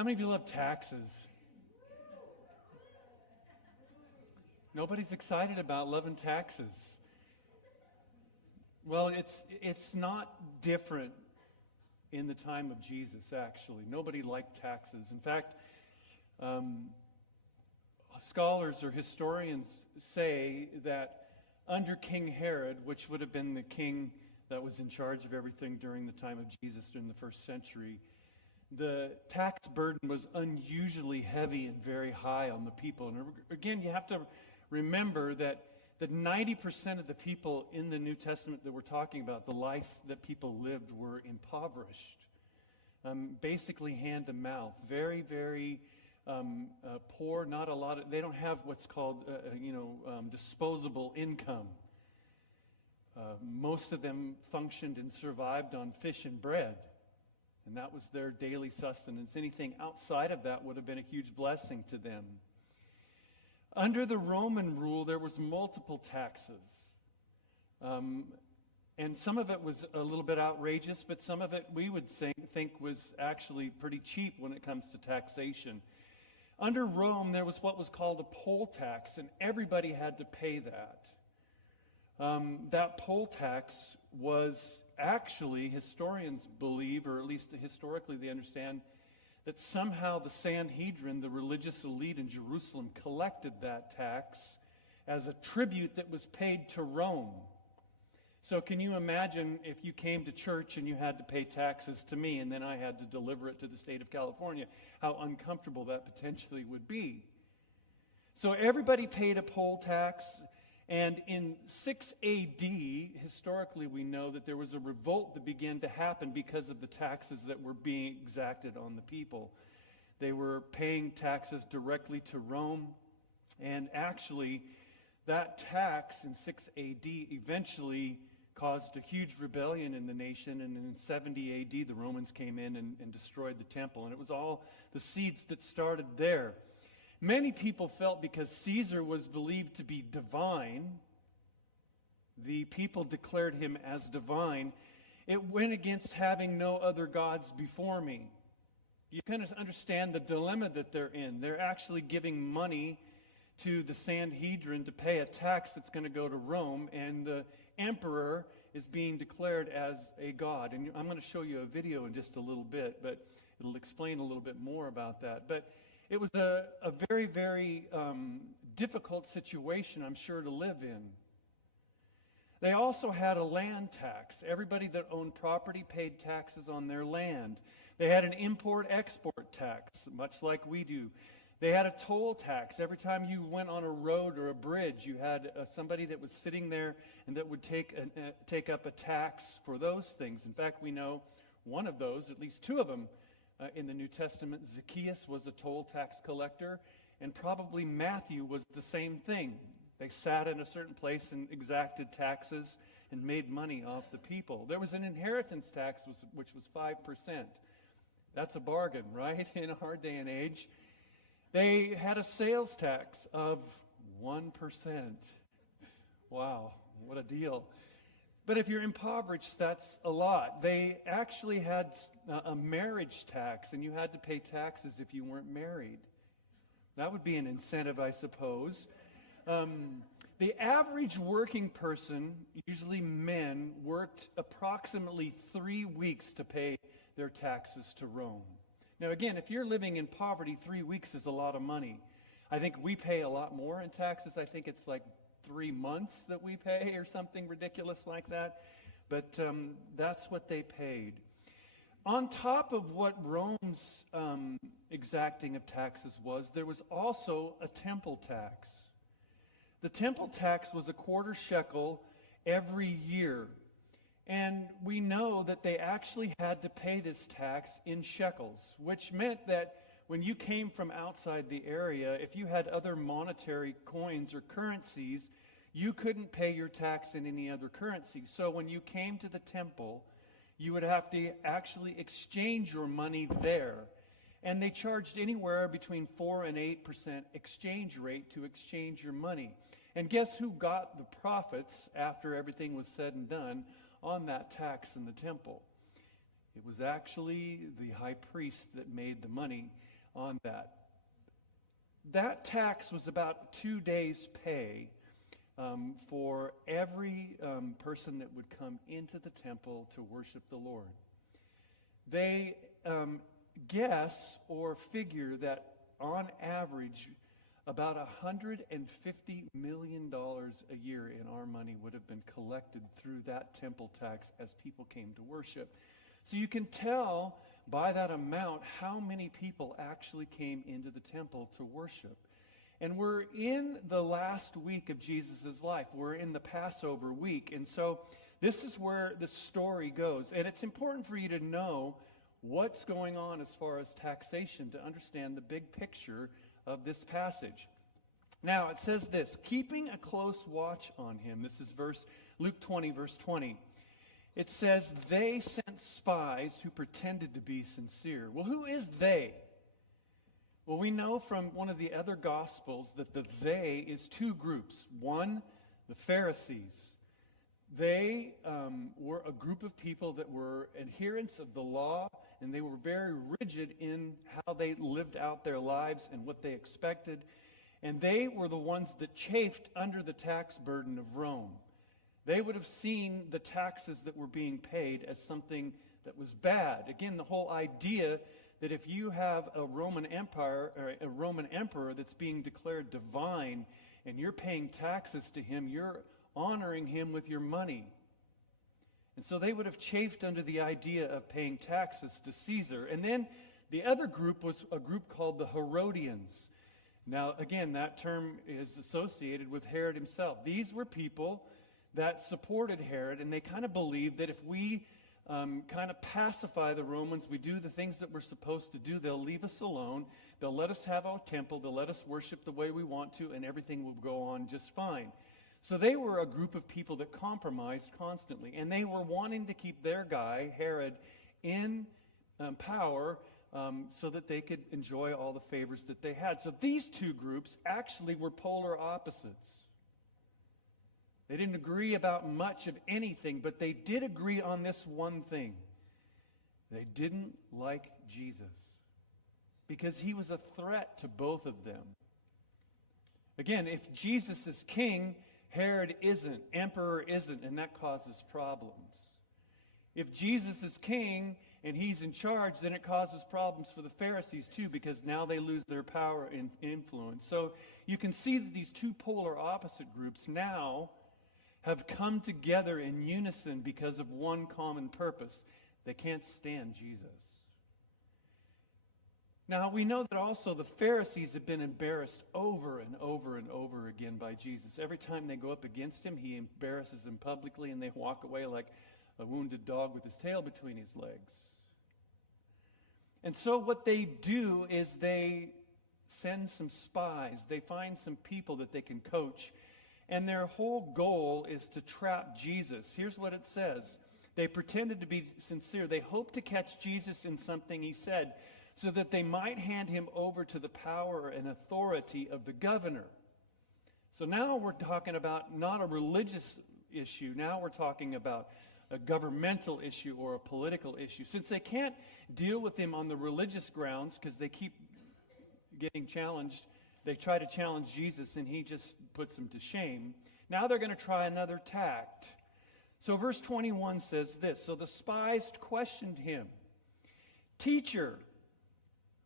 How many of you love taxes? Nobody's excited about loving taxes. Well, it's not different in the time of Jesus, actually. Nobody liked taxes. In fact, scholars or historians say that under King Herod, which would have been the king that was in charge of everything during the time of Jesus during the first century, the tax burden was unusually heavy and very high on the people. And again, you have to remember that 90% of the people in the New Testament that we're talking about, the life that people lived, were impoverished. Basically hand to mouth. Very, very poor. Not a lot of, they don't have what's called, disposable income. Most of them functioned and survived on fish and bread. And that was their daily sustenance. Anything outside of that would have been a huge blessing to them. Under the Roman rule, there was multiple taxes. And some of it was a little bit outrageous, but some of it we would think was actually pretty cheap when it comes to taxation. Under Rome, there was what was called a poll tax, and everybody had to pay that. That poll tax was actually, historians believe, or at least historically they understand, that somehow the Sanhedrin, the religious elite in Jerusalem, collected that tax as a tribute that was paid to Rome. So can you imagine if you came to church and you had to pay taxes to me and then I had to deliver it to the state of California, how uncomfortable that potentially would be. So everybody paid a poll tax, and in 6 AD, historically we know that there was a revolt that began to happen because of the taxes that were being exacted on the people. They were paying taxes directly to Rome, and actually that tax in 6 AD eventually caused a huge rebellion in the nation, and in 70 AD the Romans came in and destroyed the temple, and it was all the seeds that started there. Many people felt because Caesar was believed to be divine, the people declared him as divine, it went against having no other gods before me. You kind of understand the dilemma that they're in. They're actually giving money to the Sanhedrin to pay a tax that's going to go to Rome, and the emperor is being declared as a god. And I'm going to show you a video in just a little bit, but it'll explain a little bit more about that. But it was a very, very difficult situation, I'm sure, to live in. They also had a land tax. Everybody that owned property paid taxes on their land. They had an import-export tax, much like we do. They had a toll tax. Every time you went on a road or a bridge, you had somebody that was sitting there and that would take up a tax for those things. In fact, we know one of those, at least two of them, in the New Testament. Zacchaeus was a toll tax collector, and probably Matthew was the same thing. They sat in a certain place and exacted taxes and made money off the people. There was an inheritance tax which was 5%. That's a bargain, right, in our day and age. They had a sales tax of 1%. Wow, what a deal. But if you're impoverished, that's a lot. They actually had a marriage tax, and you had to pay taxes if you weren't married. That would be an incentive, I suppose. The average working person, usually men, worked approximately 3 weeks to pay their taxes to Rome. Now again, if you're living in poverty, 3 weeks is a lot of money. I think we pay a lot more in taxes. I think it's like 3 months that we pay or something ridiculous like that. But that's what they paid. On top of what Rome's exacting of taxes was, there was also a temple tax. The temple tax was a quarter shekel every year. And we know that they actually had to pay this tax in shekels, which meant that when you came from outside the area, if you had other monetary coins or currencies, you couldn't pay your tax in any other currency. So when you came to the temple, you would have to actually exchange your money there. And they charged anywhere between 4 and 8% exchange rate to exchange your money. And guess who got the profits after everything was said and done on that tax in the temple? It was actually the high priest that made the money on that. That tax was about 2 days' pay for every person that would come into the temple to worship the Lord. They guess or figure that on average about $150 million a year in our money would have been collected through that temple tax as people came to worship. So you can tell by that amount how many people actually came into the temple to worship. And we're in the last week of Jesus' life. We're in the Passover week. And so this is where the story goes. And it's important for you to know what's going on as far as taxation to understand the big picture of this passage. Now, it says this, keeping a close watch on him. This is Luke 20, verse 20. It says, they sent spies who pretended to be sincere. Well, who is they? Well, we know from one of the other Gospels that the they is two groups. One, the Pharisees. They were a group of people that were adherents of the law, and they were very rigid in how they lived out their lives and what they expected. And they were the ones that chafed under the tax burden of Rome. They would have seen the taxes that were being paid as something that was bad. Again, the whole idea that if you have a Roman Empire or a Roman emperor that's being declared divine and you're paying taxes to him, you're honoring him with your money. And so they would have chafed under the idea of paying taxes to Caesar. And then the other group was a group called the Herodians. Now, again, that term is associated with Herod himself. These were people that supported Herod, and they kind of believed that if we kind of pacify the Romans, we do the things that we're supposed to do, they'll leave us alone, they'll let us have our temple, they'll let us worship the way we want to, and everything will go on just fine. So they were a group of people that compromised constantly, and they were wanting to keep their guy, Herod, in power so that they could enjoy all the favors that they had. So these two groups actually were polar opposites. They didn't agree about much of anything, but they did agree on this one thing. They didn't like Jesus because he was a threat to both of them. Again, if Jesus is king, Herod isn't, emperor isn't, and that causes problems. If Jesus is king and he's in charge, then it causes problems for the Pharisees too, because now they lose their power and influence. So you can see that these two polar opposite groups now have come together in unison because of one common purpose. They can't stand Jesus. Now, we know that also the Pharisees have been embarrassed over and over and over again by Jesus. Every time they go up against him, he embarrasses them publicly, and they walk away like a wounded dog with his tail between his legs. And so what they do is they send some spies. They find some people that they can coach. And their whole goal is to trap Jesus. Here's what it says. They pretended to be sincere. They hoped to catch Jesus in something he said so that they might hand him over to the power and authority of the governor. So now we're talking about not a religious issue. Now we're talking about a governmental issue or a political issue. Since they can't deal with him on the religious grounds because they keep getting challenged, they try to challenge Jesus, and he just puts them to shame. Now they're going to try another tact. So verse 21 says this, so the spies questioned him. Teacher,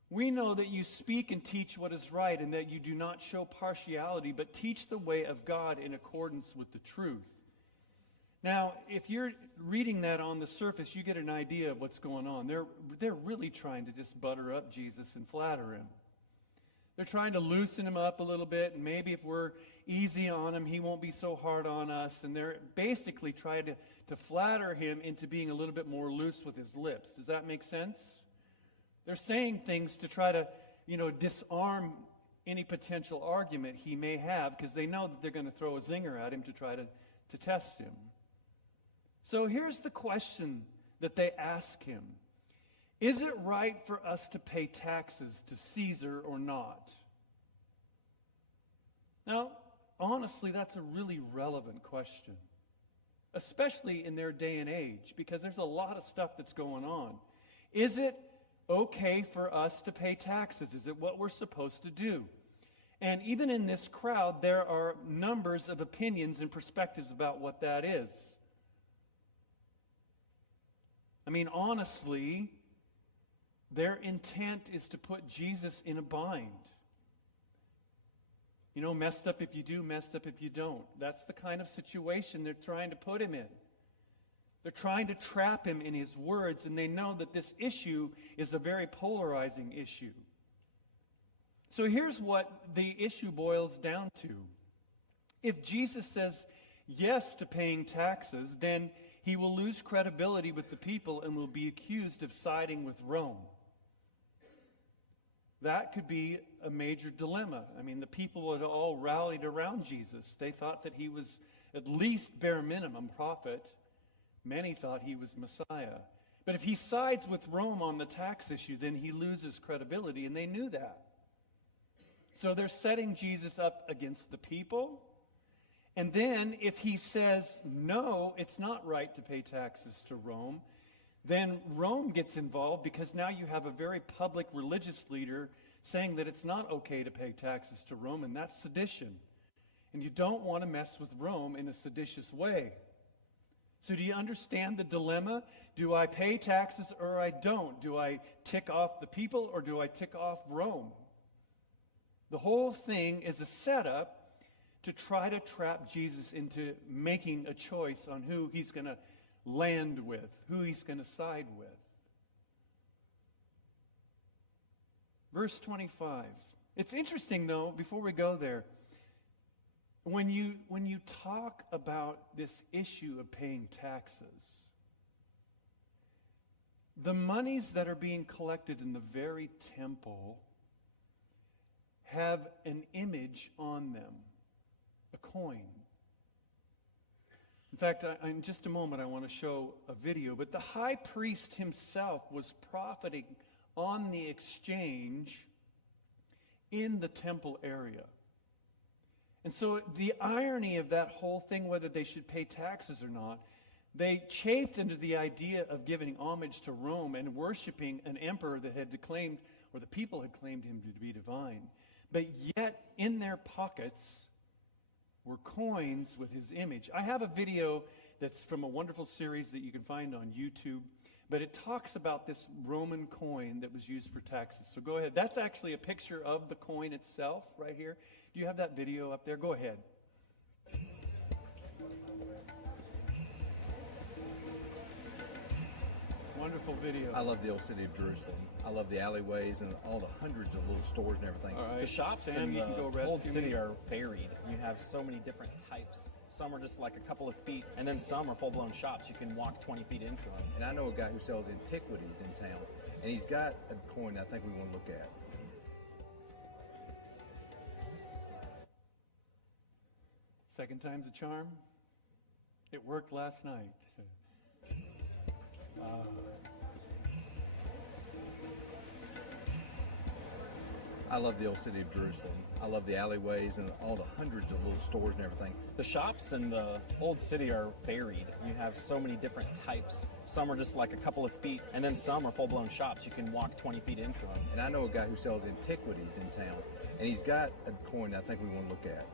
we know that you speak and teach what is right, and that you do not show partiality, but teach the way of God in accordance with the truth. Now, if you're reading that on the surface, you get an idea of what's going on. They're really trying to just butter up Jesus and flatter him. They're trying to loosen him up a little bit, and maybe if we're easy on him, he won't be so hard on us. And they're basically trying to flatter him into being a little bit more loose with his lips. Does that make sense? They're saying things to try to, disarm any potential argument he may have, because they know that they're going to throw a zinger at him to try to test him. So here's the question that they ask him. Is it right for us to pay taxes to Caesar or not? Now, honestly, that's a really relevant question. especially in their day and age, because there's a lot of stuff that's going on. Is it okay for us to pay taxes? Is it what we're supposed to do? And even in this crowd, there are numbers of opinions and perspectives about what that is. I mean, honestly, their intent is to put Jesus in a bind. You know, messed up if you do, messed up if you don't. That's the kind of situation they're trying to put him in. They're trying to trap him in his words, and they know that this issue is a very polarizing issue. So here's what the issue boils down to. If Jesus says yes to paying taxes, then he will lose credibility with the people and will be accused of siding with Rome. That could be a major dilemma. I mean, the people had all rallied around Jesus. They thought that he was at least bare minimum prophet. Many thought he was Messiah. But if he sides with Rome on the tax issue, then he loses credibility, and they knew that. So they're setting Jesus up against the people. And then if he says, no, it's not right to pay taxes to Rome, then Rome gets involved, because now you have a very public religious leader saying that it's not okay to pay taxes to Rome, and that's sedition. And you don't want to mess with Rome in a seditious way. So do you understand the dilemma? Do I pay taxes or I don't? Do I tick off the people or do I tick off Rome? The whole thing is a setup to try to trap Jesus into making a choice on who he's going to land with, who he's going to side with. Verse 25. It's interesting, though, before we go there, when you talk about this issue of paying taxes, the monies that are being collected in the very temple have an image on them, a coin. In fact, in just a moment I want to show a video, but the high priest himself was profiting on the exchange in the temple area. And so the irony of that whole thing, whether they should pay taxes or not, they chafed into the idea of giving homage to Rome and worshiping an emperor that had claimed, or the people had claimed him to be divine. But yet in their pockets were coins with his image. I have a video that's from a wonderful series that you can find on YouTube, but it talks about this Roman coin that was used for taxes. So go ahead. That's actually a picture of the coin itself right here. Do you have that video up there? Go ahead. Wonderful video. I love the old city of Jerusalem. I love the alleyways and all the hundreds of little stores and everything. All right. The shops Sam, in you can go the old rescue city me. are varied. You have so many different types. Some are just like a couple of feet, and then some are full-blown shops. You can walk 20 feet into them. And I know a guy who sells antiquities in town, and he's got a coin I think we want to look at. Second time's a charm. It worked last night. I love the old city of Jerusalem. I love the alleyways and all the hundreds of little stores and everything. The shops in the old city are varied. You have so many different types. Some are just like a couple of feet, and then some are full-blown shops. You can walk 20 feet into them. And I know a guy who sells antiquities in town, and he's got a coin I think we want to look at.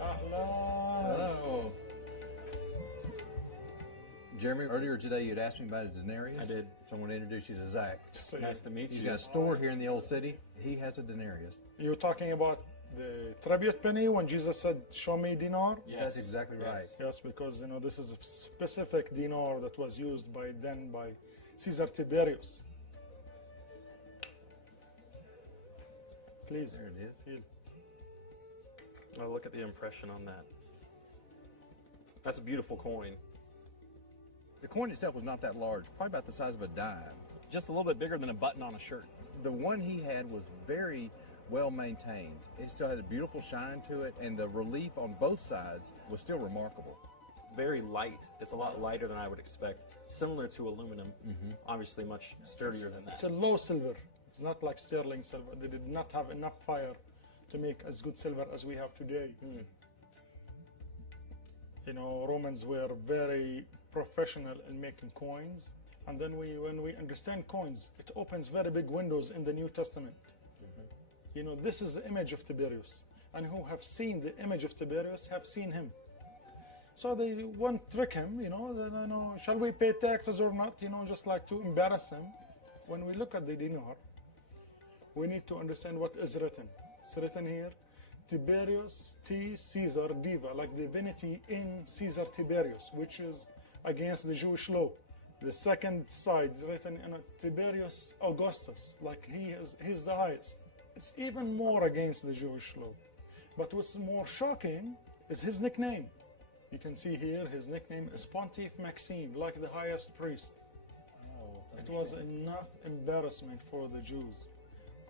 Hello. Jeremy, earlier today you had asked me about a denarius. I did. So I want to introduce you to Zach. Nice to meet He's you. got a store here in the old city. He has a denarius. You're talking about the tribute penny when Jesus said, "Show me dinar." Yes. That's exactly right. Yes, because this is a specific dinar that was used by Caesar Tiberius. Please. There it is. Feel. Oh, look at the impression on that. That's a beautiful coin. The coin itself was not that large, probably about the size of a dime. Just a little bit bigger than a button on a shirt. The one he had was very well maintained. It still had a beautiful shine to it, and the relief on both sides was still remarkable. Very light. It's a lot lighter than I would expect. Similar to aluminum. Obviously much sturdier than that. It's a low silver. It's not like sterling silver. They did not have enough fire to make as good silver as we have today. You know, Romans were very professional in making coins. And then when we understand coins, it opens very big windows in the New Testament. You know, this is the image of Tiberius. And who have seen the image of Tiberius have seen him. So they want to trick him, you know, shall we pay taxes or not, you know, just like to embarrass him. When we look at the dinar, we need to understand what is written. It's written here, Tiberius T. Caesar Diva, like divinity in Caesar Tiberius, which is against the Jewish law. The second side is written in Tiberius Augustus, like he's the highest. It's even more against the Jewish law. But what's more shocking is his nickname. You can see here his nickname is Pontiff Maxime, like the highest priest. It was enough embarrassment for the Jews,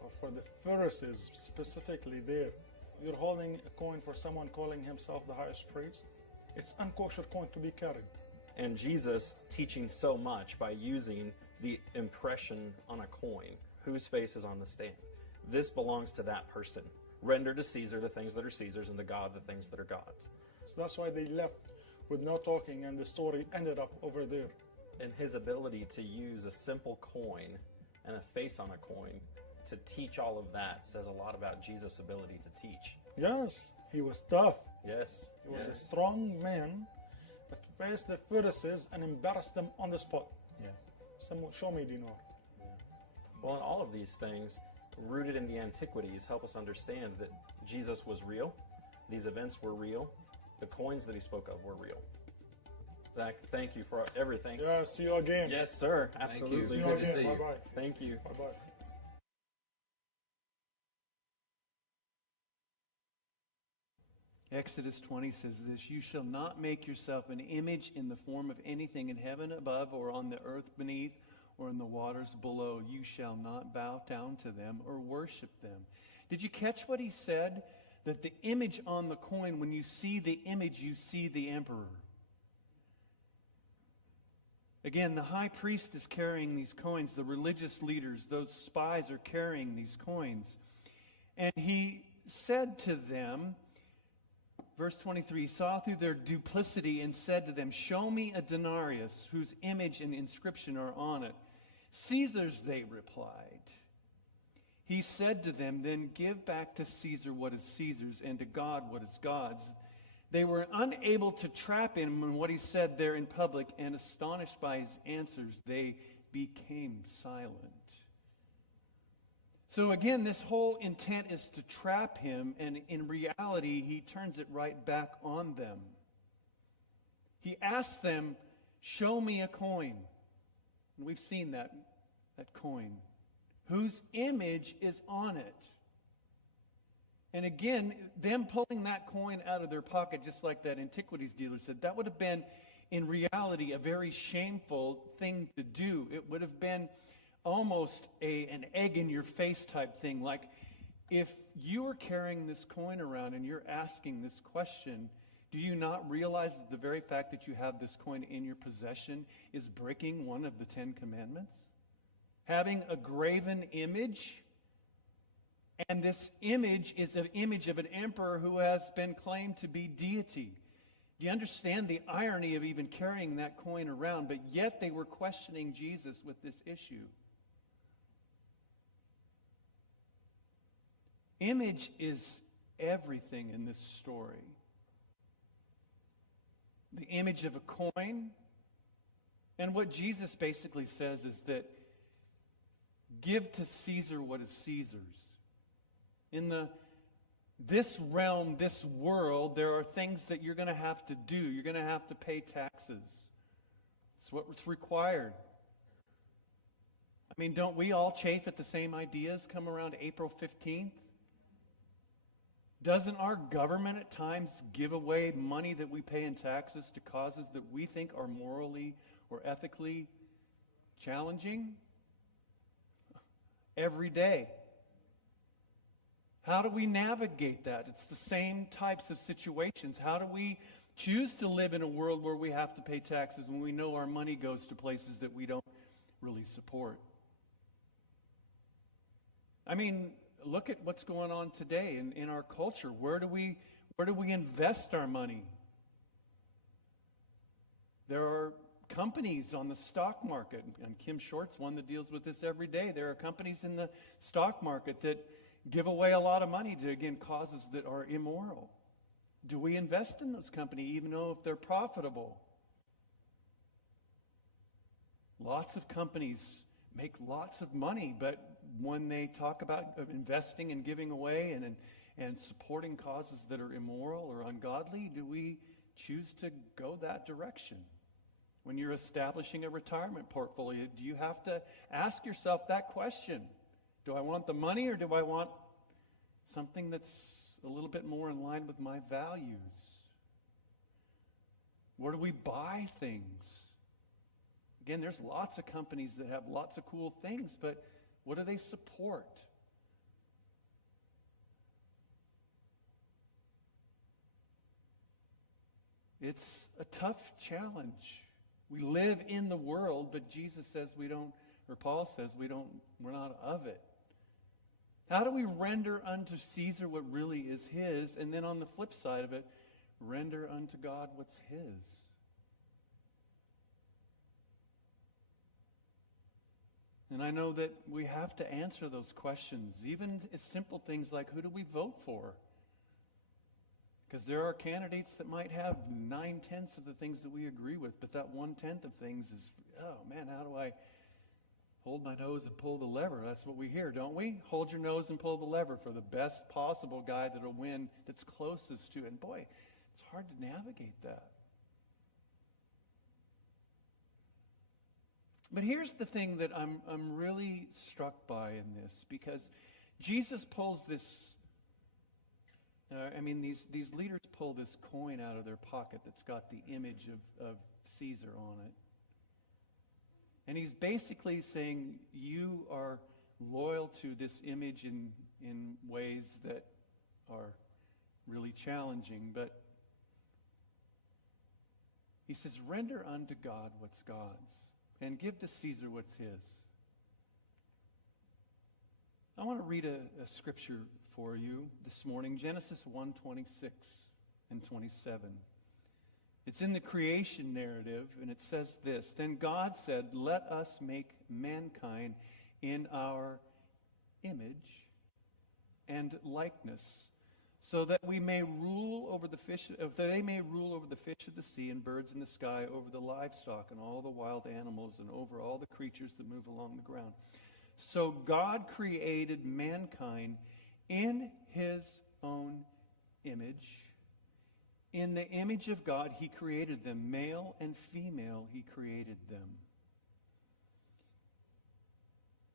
or for the Pharisees specifically there. You're holding a coin for someone calling himself the highest priest. It's unkosher coin to be carried. And Jesus teaching so much by using the impression on a coin, whose face is on the stand. This belongs to that person. Render to Caesar the things that are Caesar's, and to God the things that are God's. So that's why they left with no talking, and the story ended up over there. And his ability to use a simple coin and a face on a coin to teach all of that says a lot about Jesus' ability to teach. Yes, he was tough. Yes. He was a strong man that faced the Pharisees and embarrassed them on the spot. Yes. Show me dinar. Well, and all of these things, rooted in the antiquities, help us understand that Jesus was real, these events were real, the coins that he spoke of were real. Zach, thank you for everything. Yeah, see you again. Yes, sir. Thank you. Absolutely. See you Good to again. see you. Bye-bye. Thank you. Bye-bye. Exodus 20 says this, "You shall not make yourself an image in the form of anything in heaven above or on the earth beneath or in the waters below. You shall not bow down to them or worship them." Did you catch what he said? That the image on the coin, when you see the image, you see the emperor. Again, the high priest is carrying these coins. The religious leaders, those spies, are carrying these coins. And he said to them, verse 23, he saw through their duplicity and said to them, "Show me a denarius whose image and inscription are on it." "Caesar's," they replied. He said to them, "Then give back to Caesar what is Caesar's, and to God what is God's." They were unable to trap him in what he said there in public, and astonished by his answers, they became silent. So again, this whole intent is to trap him, and in reality, he turns it right back on them. He asks them, "Show me a coin." And we've seen that coin. Whose image is on it? And again, them pulling that coin out of their pocket, just like that antiquities dealer said, that would have been, in reality, a very shameful thing to do. It would have been almost an egg in your face type thing. Like, if you are carrying this coin around and you're asking this question, do you not realize that the very fact that you have this coin in your possession is breaking one of the 10 Commandments? Having a graven image, and this image is an image of an emperor who has been claimed to be deity. Do you understand the irony of even carrying that coin around? But yet they were questioning Jesus with this issue. Image is everything in this story. The image of a coin. And what Jesus basically says is that give to Caesar what is Caesar's. In this realm, this world, there are things that you're going to have to do. You're going to have to pay taxes. It's what's required. I mean, don't we all chafe at the same ideas come around April 15th? Doesn't our government at times give away money that we pay in taxes to causes that we think are morally or ethically challenging? Every day. How do we navigate that? It's the same types of situations. How do we choose to live in a world where we have to pay taxes when we know our money goes to places that we don't really support? I mean, look at what's going on today in our culture. Where do we invest our money? There are companies on the stock market, and Kim Short's one that deals with this every day. There are companies in the stock market that give away a lot of money to, again, causes that are immoral. Do we invest in those companies even though if they're profitable? Lots of companies make lots of money, but when they talk about investing and giving away and supporting causes that are immoral or ungodly, do we choose to go that direction? When you're establishing a retirement portfolio, do you have to ask yourself that question? Do I want the money or do I want something that's a little bit more in line with my values? Where do we buy things? Again, there's lots of companies that have lots of cool things, but what do they support? It's a tough challenge. We live in the world, but Jesus says we don't, or Paul says we're not of it. How do we render unto Caesar what really is his, and then on the flip side of it, render unto God what's his? And I know that we have to answer those questions, even as simple things like who do we vote for? Because there are candidates that might have 9/10 of the things that we agree with, but that 1/10 of things is, oh man, how do I hold my nose and pull the lever? That's what we hear, don't we? Hold your nose and pull the lever for the best possible guy that'll win, that's closest to it. And boy, it's hard to navigate that. But here's the thing that I'm really struck by in this, because Jesus pulls this. These leaders pull this coin out of their pocket that's got the image of Caesar on it. And he's basically saying, you are loyal to this image in ways that are really challenging. But he says, render unto God what's God's, and give to Caesar what's his. I want to read a scripture for you this morning, Genesis 1:26 and 27. It's in the creation narrative, and it says this: Then God said, let us make mankind in our image and likeness, so that they may rule over the fish of the sea and birds in the sky, over the livestock and all the wild animals, and over all the creatures that move along the ground. So God created mankind in his own image. In the image of God, he created them. Male and female, he created them.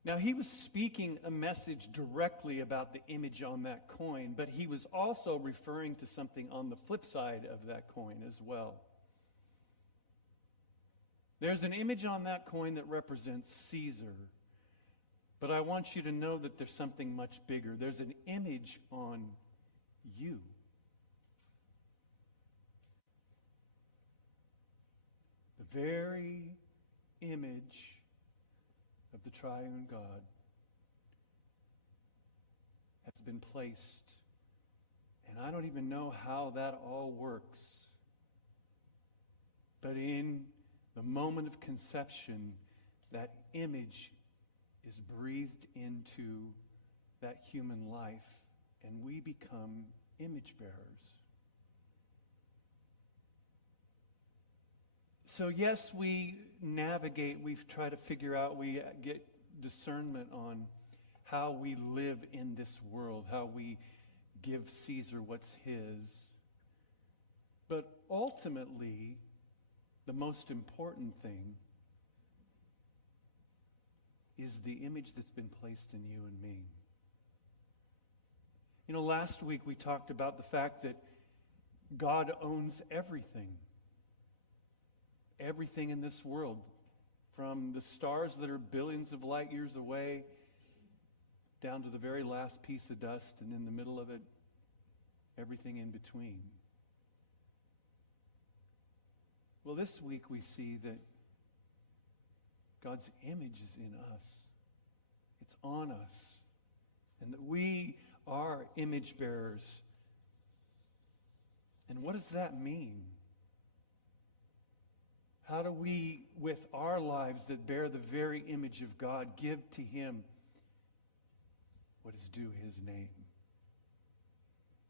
Now, he was speaking a message directly about the image on that coin, but he was also referring to something on the flip side of that coin as well. There's an image on that coin that represents Caesar. But I want you to know that there's something much bigger. There's an image on you. The very image of the triune God has been placed. And I don't even know how that all works. But in the moment of conception, that image is breathed into that human life, and we become image bearers. So yes, we navigate, we try to figure out, we get discernment on how we live in this world, how we give Caesar what's his. But ultimately, the most important thing is the image that's been placed in you and me. You know, last week we talked about the fact that God owns everything. Everything in this world, from the stars that are billions of light years away down to the very last piece of dust, and in the middle of it, everything in between. Well, this week we see that God's image is in us. It's on us. and that we are image bearers. And what does that mean? How do we, with our lives that bear the very image of God, give to Him what is due His name?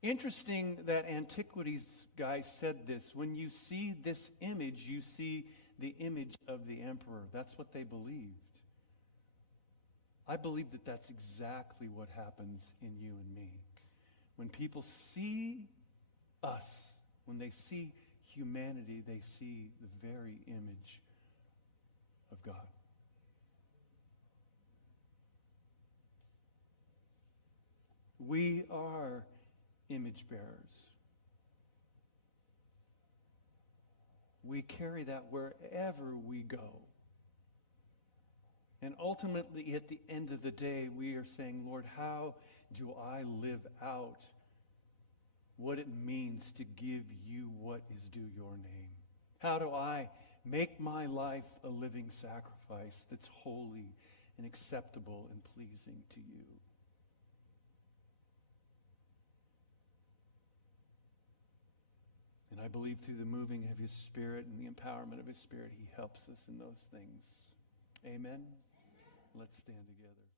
Interesting that Antiquities guy said this. When you see this image, you see the image of the emperor. That's what they believed. I believe that that's exactly what happens in you and me. When people see us, when they see humanity, they see the very image of God. We are image bearers. We carry that wherever we go. And ultimately, at the end of the day, we are saying, Lord, how do I live out what it means to give you what is due your name? How do I make my life a living sacrifice that's holy and acceptable and pleasing to you? And I believe through the moving of His Spirit and the empowerment of His Spirit, He helps us in those things. Amen? Let's stand together.